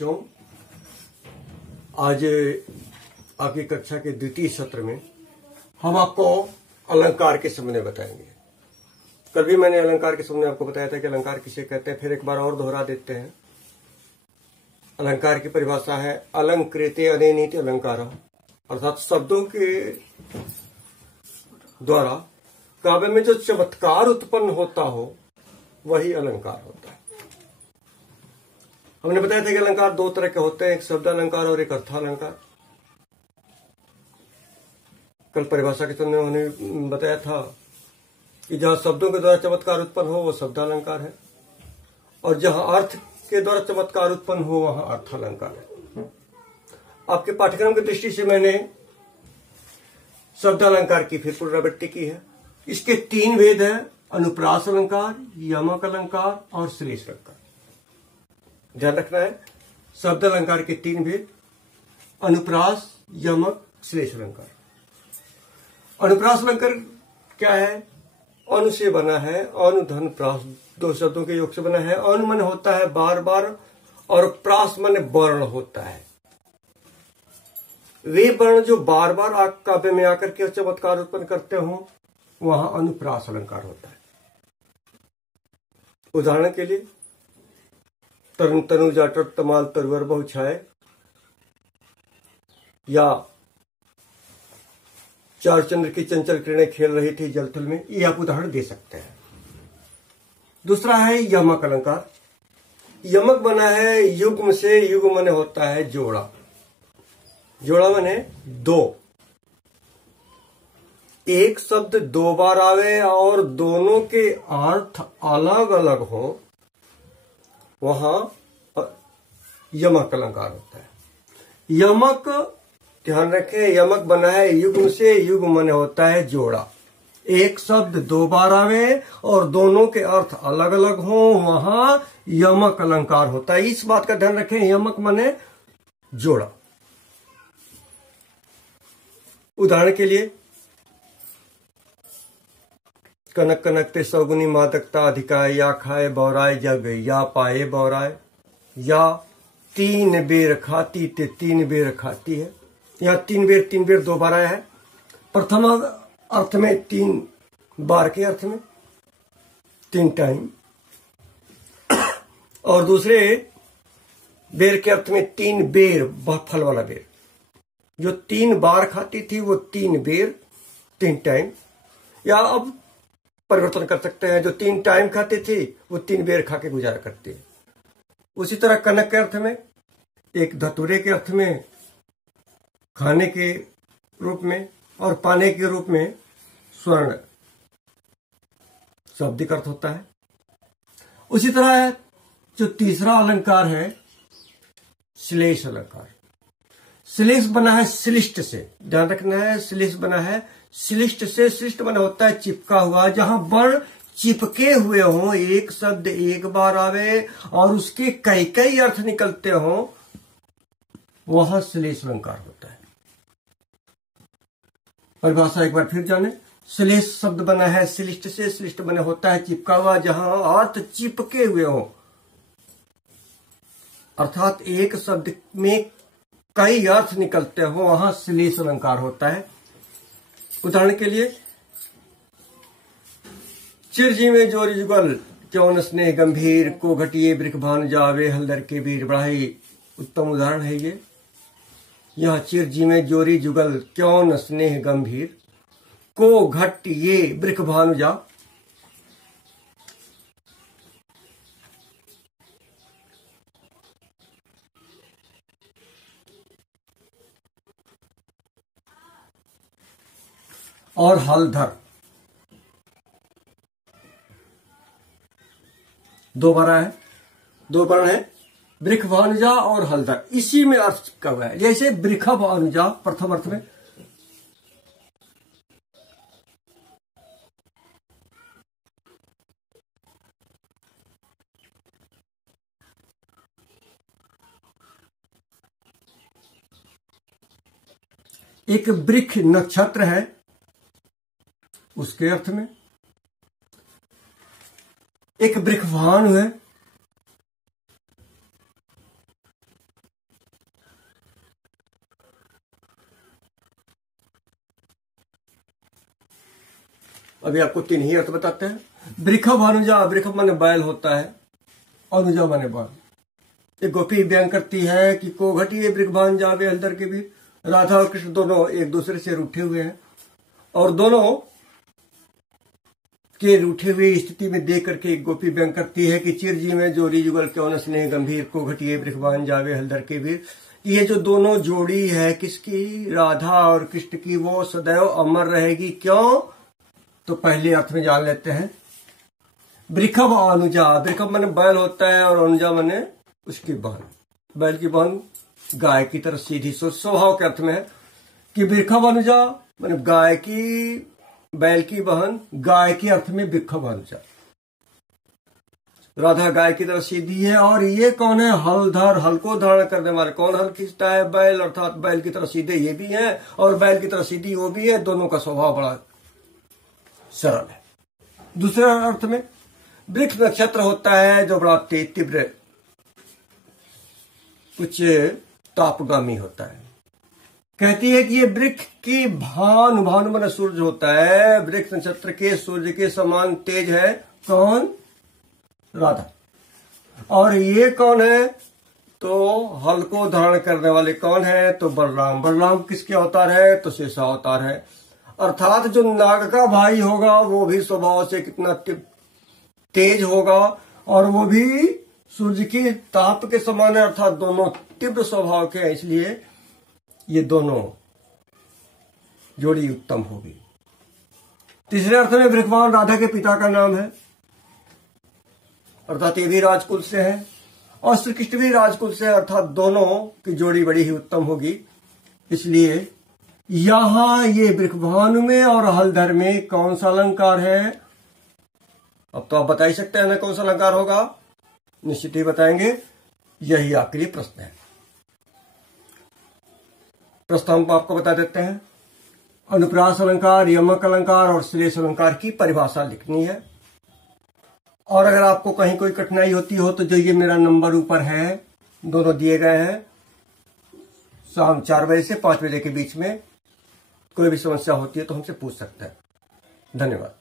क्यों आज आपकी कक्षा के द्वितीय सत्र में हम आपको अलंकार के संबंध में बताएंगे। कल भी मैंने अलंकार के संबंध में आपको बताया था कि अलंकार किसे कहते हैं। फिर एक बार और दोहरा देते हैं। अलंकार की परिभाषा है अलंकृते अनेनित अलंकार, अर्थात शब्दों के द्वारा काव्य में जो चमत्कार उत्पन्न होता हो वही अलंकार होता है। हमने बताया था कि अलंकार दो तरह के होते हैं, एक शब्द अलंकार और एक अर्थालंकार। कल परिभाषा के समय उन्होंने बताया था कि जहां शब्दों के द्वारा चमत्कार उत्पन्न हो वो शब्दालंकार है, और जहां अर्थ के द्वारा चमत्कार उत्पन्न हो वहां अर्थालंकार है। आपके पाठ्यक्रम की दृष्टि से मैंने शब्दालंकार की फिर पुनरावृत्ति की है। इसके तीन भेद हैं, अनुप्रास अलंकार, यमक अलंकार और श्लेष अलंकार। ध्यान रखना है, शब्द अलंकार के तीन भेद, अनुप्रास, यमक, श्लेष अलंकार। अनुप्रास अलंकार क्या है? अनु से बना है, अनु धन प्रास, दो शब्दों के योग से बना है। अनु मन होता है बार बार, और प्रास मन वर्ण होता है। वे वर्ण जो बार बार काव्य में आकर के चमत्कार उत्पन्न करते हो वहां अनुप्रास अलंकार होता है। उदाहरण के लिए तरुण तनु जाटट तमाल तरुवर बहु छाए, या चार चंद्र की चंचल किरणें खेल रही थी जलथल में, ये आप उदाहरण दे सकते हैं। दूसरा है यमक अलंकार। यमक बना है युग्म से, युग्म माने होता है जोड़ा, जोड़ा माने दो। एक शब्द दो बार आवे और दोनों के अर्थ अलग अलग हो वहां यमक अलंकार होता है। यमक, ध्यान रखें, यमक बना है युग्म से, युग्म माने होता है जोड़ा। एक शब्द दो बार आवे और दोनों के अर्थ अलग अलग हो वहां यमक अलंकार होता है। इस बात का ध्यान रखें, यमक माने जोड़ा। उदाहरण के लिए कनक कनकते सौगुनी मादकता अधिकाय, या खाए बौराए जग, या पाए बौराए, या तीन बेर खाती ते तीन बेर खाती है। यहां तीन बेर दो बार आया है। प्रथम अर्थ में तीन बार के अर्थ में तीन टाइम, और दूसरे बेर के अर्थ में तीन बेर, फल वाला बेर। जो तीन बार खाती थी वो तीन बेर तीन टाइम, या अब परिवर्तन कर सकते हैं, जो तीन टाइम खाती थी वो तीन बेर खा के गुजारा करती है। उसी तरह कनक के अर्थ में, एक धतूरे के अर्थ में खाने के रूप में, और पाने के रूप में स्वर्ण शाब्दिक अर्थ होता है। उसी तरह जो तीसरा अलंकार है श्लेष अलंकार। श्लेष बना है श्लिष्ट से, ध्यान रखना है, श्लेष बना है श्लिष्ट से। श्लिष्ट बना होता है चिपका हुआ, जहां वर्ण चिपके हुए हों, एक शब्द एक बार आवे और उसके कई कई अर्थ निकलते हों वहां श्लेष अलंकार होता है। परिभाषा एक बार फिर जाने। श्लेष शब्द बना है श्लिष्ट से, श्लिष्ट बना होता है चिपका हुआ, जहां अर्थ चिपके हुए हों, अर्थात एक शब्द में कई अर्थ निकलते हो वहां श्लेष अलंकार होता है। उदाहरण के लिए चिरजी में जोरी जुगल, क्यों स्नेह गंभीर, को घटिए वृख भान जावे हलदर के वीर। बड़ा ही उत्तम उदाहरण है ये। यह चिरजी में जोरी जुगल, क्यों स्नेह गंभीर, को घटिए वृख भानु जा। और हलधर, दो बार है, दो वर्ण है, वृख भानुजा और हलधर। इसी में अर्थ चिपका हुआ है। जैसे वृख भानुजा प्रथम अर्थ में, एक वृक्ष नक्षत्र है उसके अर्थ में, एक वृक्षभानु है, अभी आपको 3 ही अर्थ बताते हैं। वृषभ अनुजा, वृषभ माने बैल होता है, अनुजा माने बाल। एक गोपी व्यंग करती है कि को घटिए वृषभान जावे हलदर के भी। राधा और कृष्ण दोनों एक दूसरे से रूठे हुए हैं और दोनों के रूठे हुए स्थिति में देख करके एक गोपी व्यंग करती है कि चिरजी में जोड़ी जुगल क्यों न स्नेह गंभीर, को घटिए वृषभान जावे हलदर के वीर। ये जो दोनों जोड़ी है किसकी, राधा और कृष्ण की, वो सदैव अमर रहेगी। क्यों? तो पहले अर्थ में जान लेते हैं। वृषभ अनुजा, वृषभ माने बैल होता है और अनुजा माने उसकी बहन। बैल की बहन गाय की तरह सीधी स्वभाव के अर्थ में है कि वृषभ अनुजा माने गाय की, बैल की बहन, गाय के अर्थ में वृषभ अनुजा। राधा गाय की तरह सीधी है और ये कौन है, हलधर, हल को धारण करने वाले। कौन हल खींचता है, बैल, अर्थात बैल की तरह सीधे ये भी है और बैल की तरह सीधी वो भी है। दोनों का स्वभाव बड़ा सरल है। दूसरे अर्थ में वृक्ष नक्षत्र होता है जो बड़ा तीव्र कुछ तापगामी होता है। कहती है कि ये वृक्ष की भानु, भानु माने सूर्य होता है, वृक्ष नक्षत्र के सूर्य के समान तेज है। कौन? राधा। और ये कौन है? तो हल को धारण करने वाले कौन है? तो बलराम। बलराम किसके अवतार है? तो शेषा अवतार है। अर्थात जो नाग का भाई होगा वो भी स्वभाव से कितना तेज होगा और वो भी सूर्य की ताप के समान है, अर्थात दोनों तीव्र स्वभाव के हैं। इसलिए ये दोनों जोड़ी उत्तम होगी। तीसरे अर्थ में वृषभान राधा के पिता का नाम है, अर्थात ये भी राजकुल से है और श्री कृष्ण भी राजकुल से है, अर्थात दोनों की जोड़ी बड़ी ही उत्तम होगी। इसलिए यहां ये वृषभानु में और हलधर में कौन सा अलंकार है? अब तो आप बता ही सकते हैं ना कौन सा अलंकार होगा, निश्चित ही बताएंगे। यही आपके लिए प्रश्न है। प्रश्न हम आपको बता देते हैं। अनुप्रास अलंकार, यमक अलंकार और श्लेष अलंकार की परिभाषा लिखनी है। और अगर आपको कहीं कोई कठिनाई होती हो तो जो ये मेरा नंबर ऊपर है, दोनों दिए गए हैं, शाम 4 बजे से 5 बजे के बीच में कोई भी समस्या होती है तो हमसे पूछ सकते हैं। धन्यवाद।